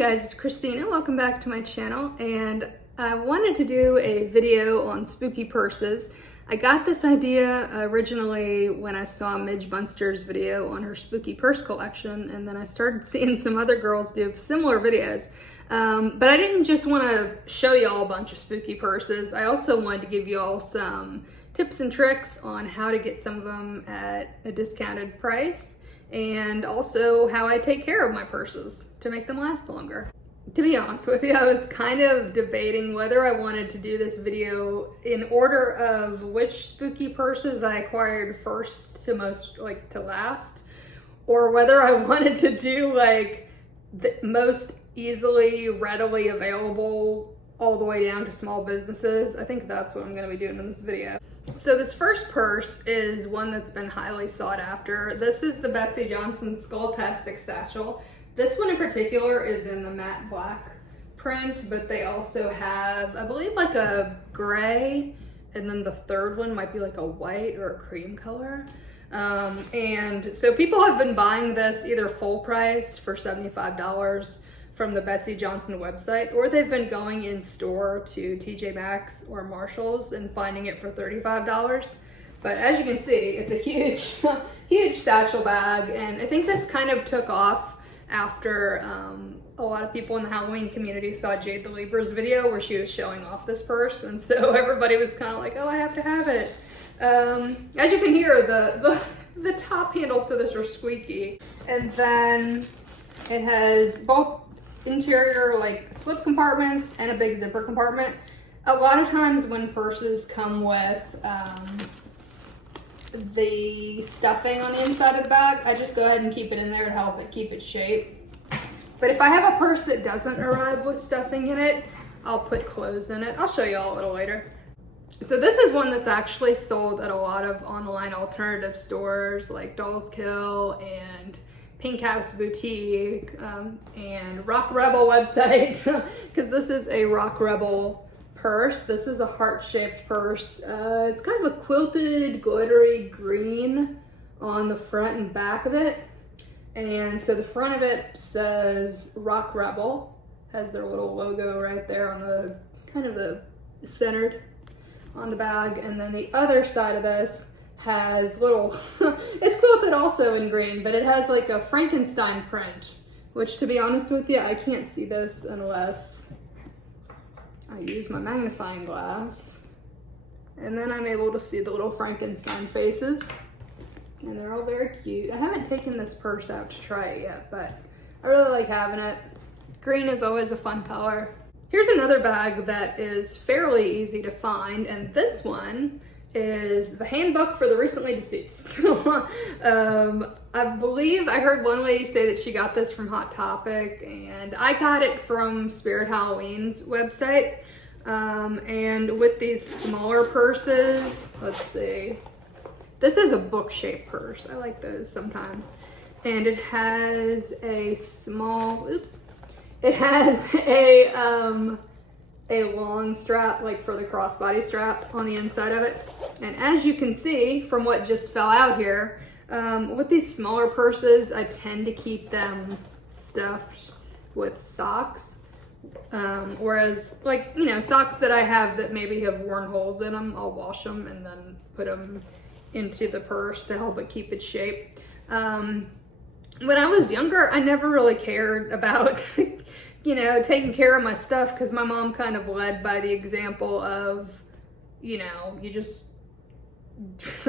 guys, it's Christina. Welcome back to my channel, and I wanted to do a video on spooky purses. I got this idea originally when I saw Midge Bunster's video on her spooky purse collection, and then I started seeing some other girls do similar videos. But I didn't just want to show y'all a bunch of spooky purses. I also wanted to give y'all some tips and tricks on how to get some of them at a discounted price, and also how I take care of my purses to make them last longer. To be honest with you, I was kind of debating whether I wanted to do this video in order of which spooky purses I acquired first to most, to last, or whether I wanted to do the most easily, readily available all the way down to small businesses. I think that's what I'm going to be doing in this video. So this first purse is one that's been highly sought after. This is the Betsy Johnson Skulltastic Satchel. This one in particular is in the matte black print, but they also have, I believe, like a gray, and then the third one might be like a white or a cream color. And so people have been buying this either full price for $75 from the Betsy Johnson website, or they've been going in store to TJ Maxx or Marshall's and finding it for $35. But as you can see, it's a huge, huge satchel bag, and I think this kind of took off after a lot of people in the Halloween community saw Jade the Libra's video where she was showing off this purse, and so everybody was kind of like, oh, I have to have it. As you can hear, the top handles to this are squeaky, and then it has both interior slip compartments and a big zipper compartment. A lot of times when purses come with the stuffing on the inside of the bag, I just go ahead and keep it in there to help it keep its shape. But if I have a purse that doesn't arrive with stuffing in it, I'll put clothes in it. I'll show you all a little later. So this is one that's actually sold at a lot of online alternative stores like Doll's Kill and Pink House Boutique and Rock Rebel website, because this is a Rock Rebel purse. This is a heart-shaped purse. It's kind of a quilted, glittery green on the front and back of it. And so the front of it says Rock Rebel, has their little logo right there on the kind of the centered on the bag. And then the other side of this has little, it's quilted also in green, but it has like a Frankenstein print, which, to be honest with you, I can't see this unless I use my magnifying glass. And then I'm able to see the little Frankenstein faces, and they're all very cute. I haven't taken this purse out to try it yet, but I really like having it. Green is always a fun color. Here's another bag that is fairly easy to find, and this one is the Handbook for the Recently Deceased. I believe I heard one lady say that she got this from Hot Topic, and I got it from Spirit Halloween's website. And with these smaller purses, let's see, this is a book-shaped purse. I like those sometimes. And it has a small, it has a long strap, for the crossbody strap on the inside of it. And as you can see from what just fell out here, with these smaller purses, I tend to keep them stuffed with socks. Whereas, socks that I have that maybe have worn holes in them, I'll wash them and then put them into the purse to help it keep its shape. When I was younger, I never really cared about taking care of my stuff, because my mom kind of led by the example of, you just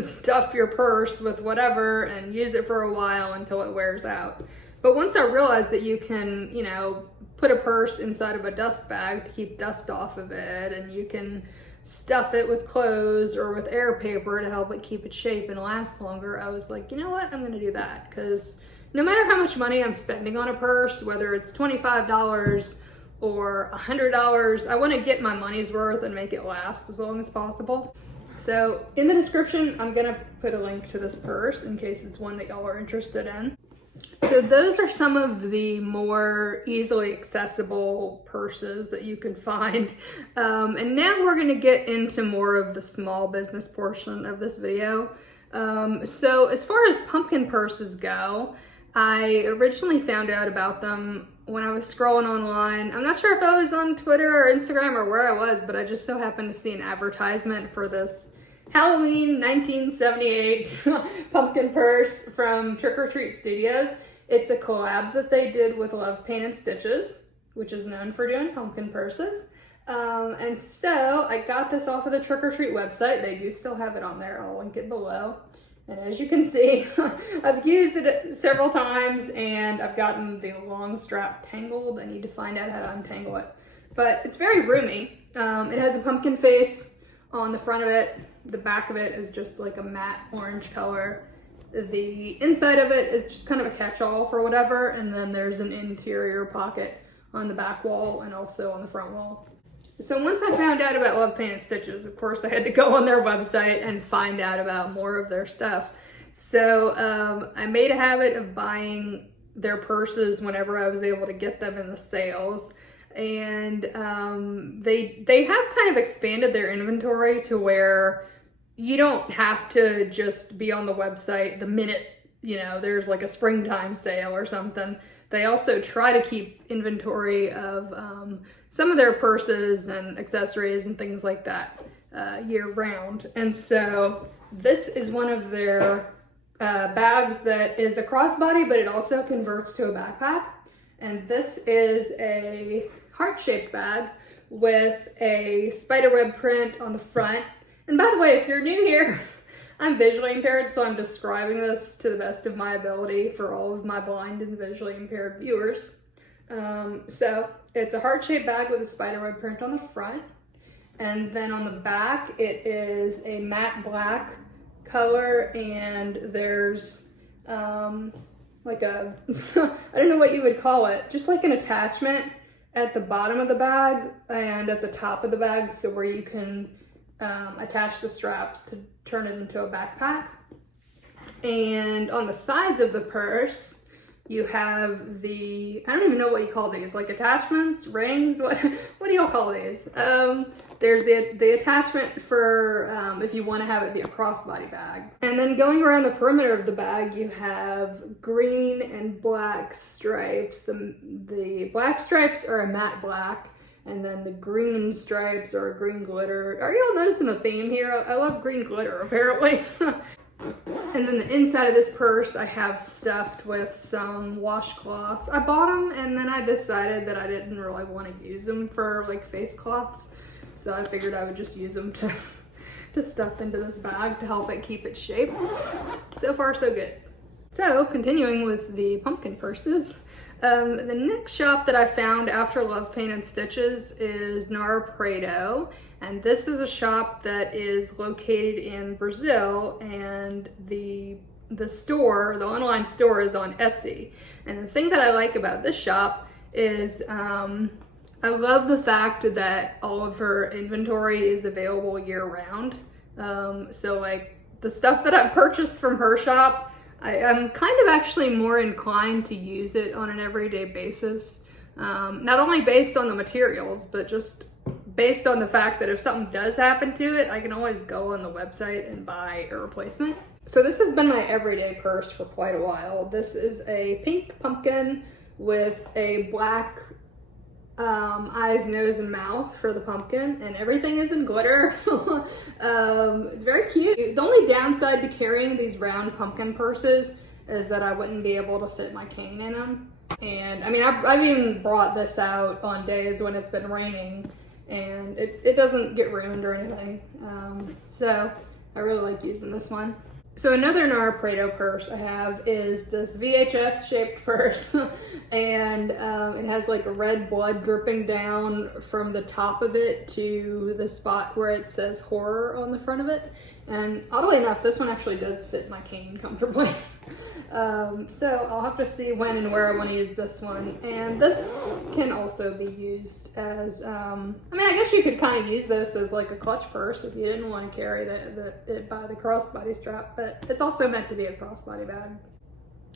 stuff your purse with whatever and use it for a while until it wears out. But once I realized that you can, put a purse inside of a dust bag to keep dust off of it, and you can stuff it with clothes or with air paper to help it keep its shape and last longer, I was like, you know what, I'm gonna do that, because no matter how much money I'm spending on a purse, whether it's $25 or $100, I want to get my money's worth and make it last as long as possible. So in the description, I'm going to put a link to this purse in case it's one that y'all are interested in. So those are some of the more easily accessible purses that you can find. And now we're going to get into more of the small business portion of this video. So as far as pumpkin purses go, I originally found out about them when I was scrolling online. I'm not sure if I was on Twitter or Instagram or where I was, but I just so happened to see an advertisement for this Halloween 1978 pumpkin purse from Trick or Treat Studios. It's a collab that they did with Love Paint and Stitches, which is known for doing pumpkin purses. And so I got this off of the Trick or Treat website. They do still have it on there. I'll link it below. And as you can see, I've used it several times and I've gotten the long strap tangled. I need to find out how to untangle it. But it's very roomy. It has a pumpkin face on the front of it. The back of it is just like a matte orange color. The inside of it is just kind of a catch-all for whatever. And then there's an interior pocket on the back wall and also on the front wall. So once I found out about Love Paint and Stitches, of course I had to go on their website and find out about more of their stuff. So I made a habit of buying their purses whenever I was able to get them in the sales. And they have kind of expanded their inventory to where you don't have to just be on the website the minute, you know, there's like a springtime sale or something. They also try to keep inventory of some of their purses and accessories and things like that year round. And so this is one of their bags that is a crossbody, but it also converts to a backpack. And this is a heart-shaped bag with a spiderweb print on the front. And by the way, if you're new here, I'm visually impaired, so I'm describing this to the best of my ability for all of my blind and visually impaired viewers. So it's a heart-shaped bag with a spiderweb print on the front. And then on the back, it is a matte black color, and there's like a, I don't know what you would call it, just like an attachment at the bottom of the bag and at the top of the bag, so where you can attach the straps to turn it into a backpack. And on the sides of the purse, you have the, I don't even know what you call these, like attachments, rings, what do y'all call these? There's the attachment for if you want to have it be a crossbody bag. And then going around the perimeter of the bag, you have green and black stripes. The black stripes are a matte black, and then the green stripes are a green glitter. Are y'all noticing a theme here? I love green glitter, apparently. And then the inside of this purse I have stuffed with some washcloths. I bought them and then I decided that I didn't really want to use them for like face cloths. So I figured I would just use them to stuff into this bag to help it keep its shape. So far so good. So continuing with the pumpkin purses. The next shop that I found after Love Paint and Stitches is Nara Prado. And this is a shop that is located in Brazil, and the store, the online store, is on Etsy. And the thing that I like about this shop is I love the fact that all of her inventory is available year round. So like the stuff that I've purchased from her shop, I'm kind of actually more inclined to use it on an everyday basis. Not only based on the materials, but just based on the fact that if something does happen to it, I can always go on the website and buy a replacement. So this has been my everyday purse for quite a while. This is a pink pumpkin with a black eyes, nose, and mouth for the pumpkin, and everything is in glitter. It's very cute. The only downside to carrying these round pumpkin purses is that I wouldn't be able to fit my cane in them. And I mean, I've even brought this out on days when it's been raining, and it doesn't get ruined or anything. So I really like using this one. So another Nara Prado purse I have is this VHS shaped purse, and it has like a red blood dripping down from the top of it to the spot where it says horror on the front of it. And oddly enough, this one actually does fit my cane comfortably. So I'll have to see when and where I want to use this one. And this can also be used as, I mean, I guess you could kind of use this as like a clutch purse if you didn't want to carry it by the crossbody strap, but it's also meant to be a crossbody bag.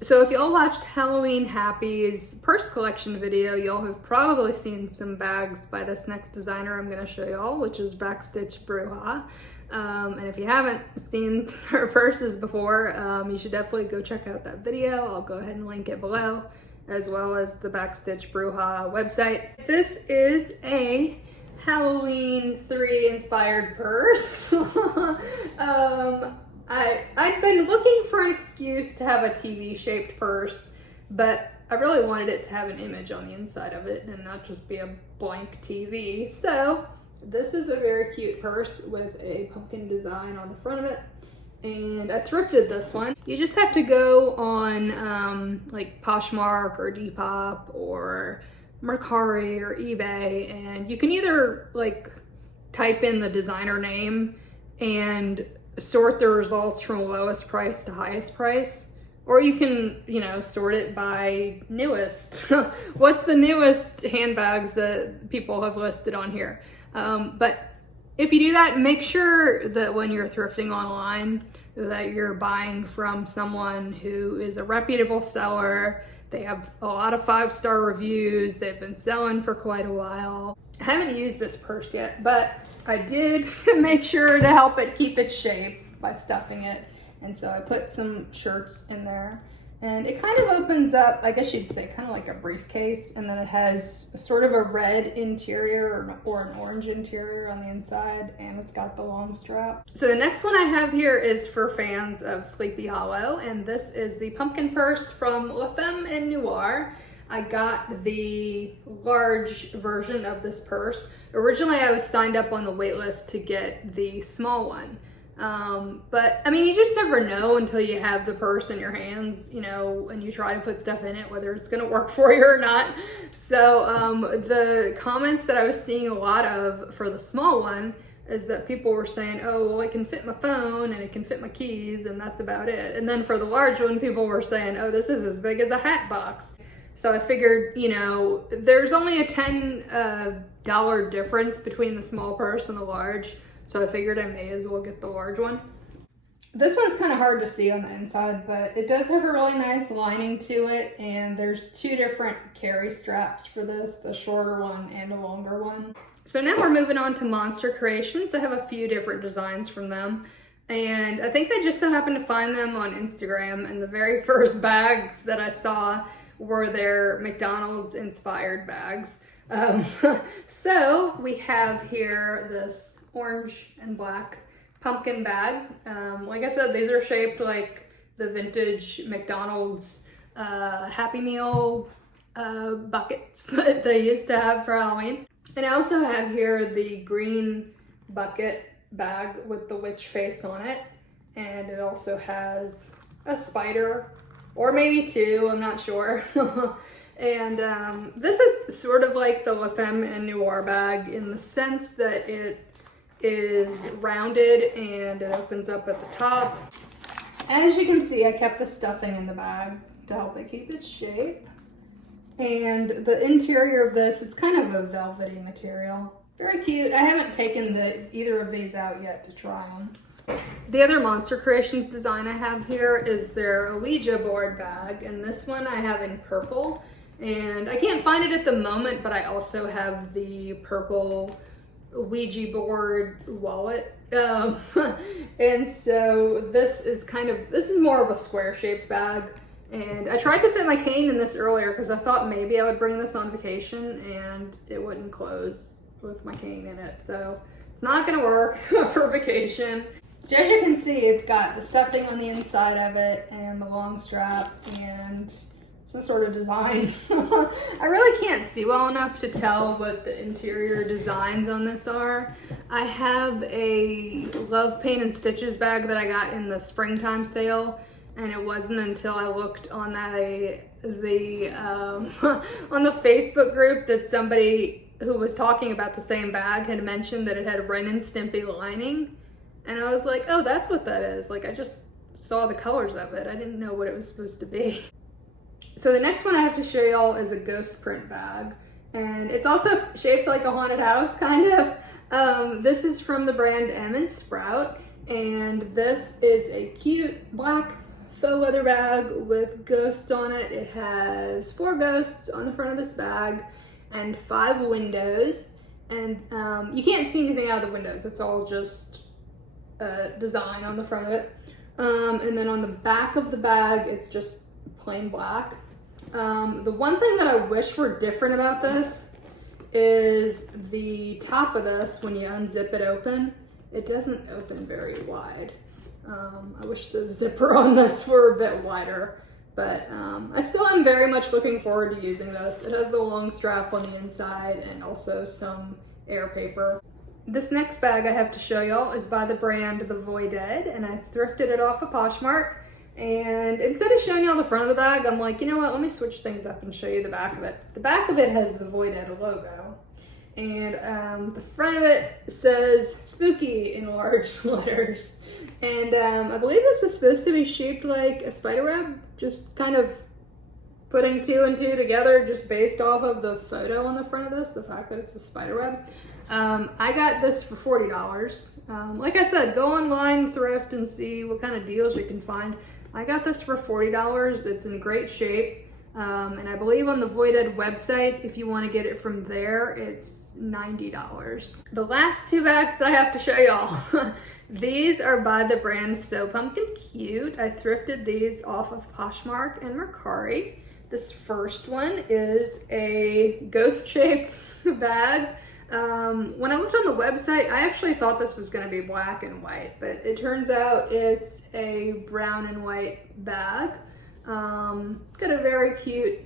So if y'all watched Halloween Happy's purse collection video, y'all have probably seen some bags by this next designer I'm going to show y'all, which is Backstitch Bruja. And if you haven't seen her purses before, you should definitely go check out that video. I'll go ahead and link it below. as well as the Backstitch Bruja website. This is a Halloween 3 inspired purse. I'd been looking for an excuse to have a TV shaped purse, but I really wanted it to have an image on the inside of it and not just be a blank TV. So this is a very cute purse with a pumpkin design on the front of it. And I thrifted this one. You just have to go on like Poshmark or Depop or Mercari or eBay, and you can either like type in the designer name and sort the results from lowest price to highest price, or you can, you know, sort it by newest. What's the newest handbags that people have listed on here? But if you do that, make sure that when you're thrifting online that you're buying from someone who is a reputable seller. They have a lot of 5-star reviews. They've been selling for quite a while. I haven't used this purse yet, but I did make sure to help it keep its shape by stuffing it. And so I put some shirts in there, and it kind of opens up, I guess you'd say, kind of like a briefcase. And then it has sort of a red interior or an orange interior on the inside, and it's got the long strap. So the next one I have here is for fans of Sleepy Hollow, and this is the pumpkin purse from La Femme and Noir. I got the large version of this purse. Originally, I was signed up on the wait list to get the small one. But I mean, you just never know until you have the purse in your hands, you know, and you try to put stuff in it, whether it's going to work for you or not. So, the comments that I was seeing a lot of for the small one is that people were saying, oh, well, it can fit my phone and it can fit my keys, and that's about it. And then for the large one, people were saying, oh, this is as big as a hat box. So I figured, you know, there's only a $10 difference between the small purse and the large. So I figured I may as well get the large one. This one's kind of hard to see on the inside, but it does have a really nice lining to it, and there's 2 different carry straps for this, the shorter one and a longer one. So now we're moving on to Monster Creations. I have a few different designs from them, and I think I just so happened to find them on Instagram, and the very first bags that I saw were their McDonald's inspired bags. So we have here this orange and black pumpkin bag. Like I said, these are shaped like the vintage McDonald's Happy Meal buckets that they used to have for Halloween. And I also have here the green bucket bag with the witch face on it. And it also has a spider, or maybe 2, I'm not sure. And this is sort of like the La Femme and Noir bag in the sense that it is rounded and it opens up at the top. As you can see, I kept the stuffing in the bag to help it keep its shape. And the interior of this, it's kind of a velvety material. Very cute. I haven't taken either of these out yet to try them. The other Monster Creations design I have here is their Ouija board bag, and this one I have in purple. And I can't find it at the moment, but I also have the purple Ouija board wallet. And so this is more of a square shaped bag. And I tried to fit my cane in this earlier because I thought maybe I would bring this on vacation and it wouldn't close with my cane in it. So it's not gonna work for vacation. So as you can see, it's got the stuffing on the inside of it and the long strap and some sort of design. I really can't see well enough to tell what the interior designs on this are. I have a Love Paint and Stitches bag that I got in the springtime sale, and it wasn't until I looked on the on the Facebook group that somebody who was talking about the same bag had mentioned that it had Ren and Stimpy lining, and I was like, oh, that's what that is. Like, I just saw the colors of it. I didn't know what it was supposed to be. So the next one I have to show y'all is a ghost print bag, and it's also shaped like a haunted house, kind of. This is from the brand M & Sprout, and this is a cute black faux leather bag with ghosts on it. It has 4 ghosts on the front of this bag and 5 windows, and you can't see anything out of the windows. It's all just design on the front of it. And then on the back of the bag, it's just plain black. The one thing that I wish were different about this is the top of this, when you unzip it open, it doesn't open very wide. I wish the zipper on this were a bit wider, but I still am very much looking forward to using this. It has the long strap on the inside and also some air paper. This next bag I have to show y'all is by the brand The Voided, and I thrifted it off of Poshmark. And instead of showing y'all the front of the bag, I'm like, you know what, let me switch things up and show you the back of it. The back of it has the Voided logo. And the front of it says spooky in large letters. And I believe this is supposed to be shaped like a spider web, just kind of putting two and two together just based off of the photo on the front of this, the fact that it's a spider web. I got this for $40. Like I said, go online, thrift, and see what kind of deals you can find. I got this for $40. It's in great shape. And I believe on the Voided website, if you want to get it from there, it's $90. The last two bags I have to show y'all. These are by the brand So Pumpkin Cute. I thrifted these off of Poshmark and Mercari. This first one is a ghost-shaped bag. When I looked on the website, I actually thought this was going to be black and white, but it turns out it's a brown and white bag. Got a very cute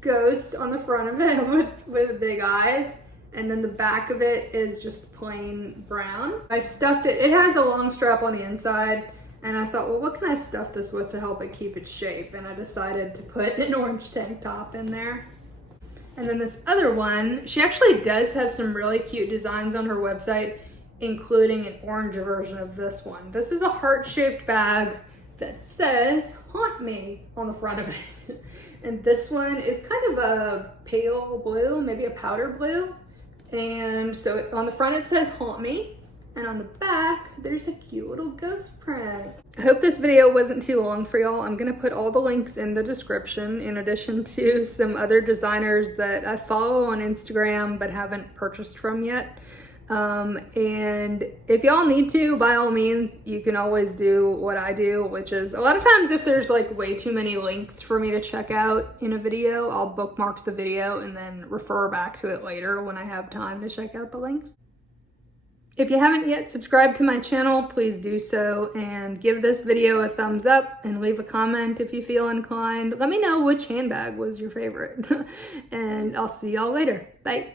ghost on the front of it with big eyes, and then the back of it is just plain brown. I stuffed it. It has a long strap on the inside, and I thought, well, what can I stuff this with to help it keep its shape? And I decided to put an orange tank top in there. And then this other one, she actually does have some really cute designs on her website, including an orange version of this one. This is a heart-shaped bag that says "Haunt Me" on the front of it. And this one is kind of a pale blue, maybe a powder blue. And so on the front it says "Haunt Me," and on the back there's a cute little ghost print. I hope this video wasn't too long for y'all. I'm gonna put all the links in the description, in addition to some other designers that I follow on Instagram but haven't purchased from yet. And if y'all need to, by all means, you can always do what I do, which is a lot of times if there's like way too many links for me to check out in a video, I'll bookmark the video and then refer back to it later when I have time to check out the links. If you haven't yet subscribed to my channel, please do so, and give this video a thumbs up and leave a comment if you feel inclined. Let me know which handbag was your favorite. And I'll see y'all later. Bye.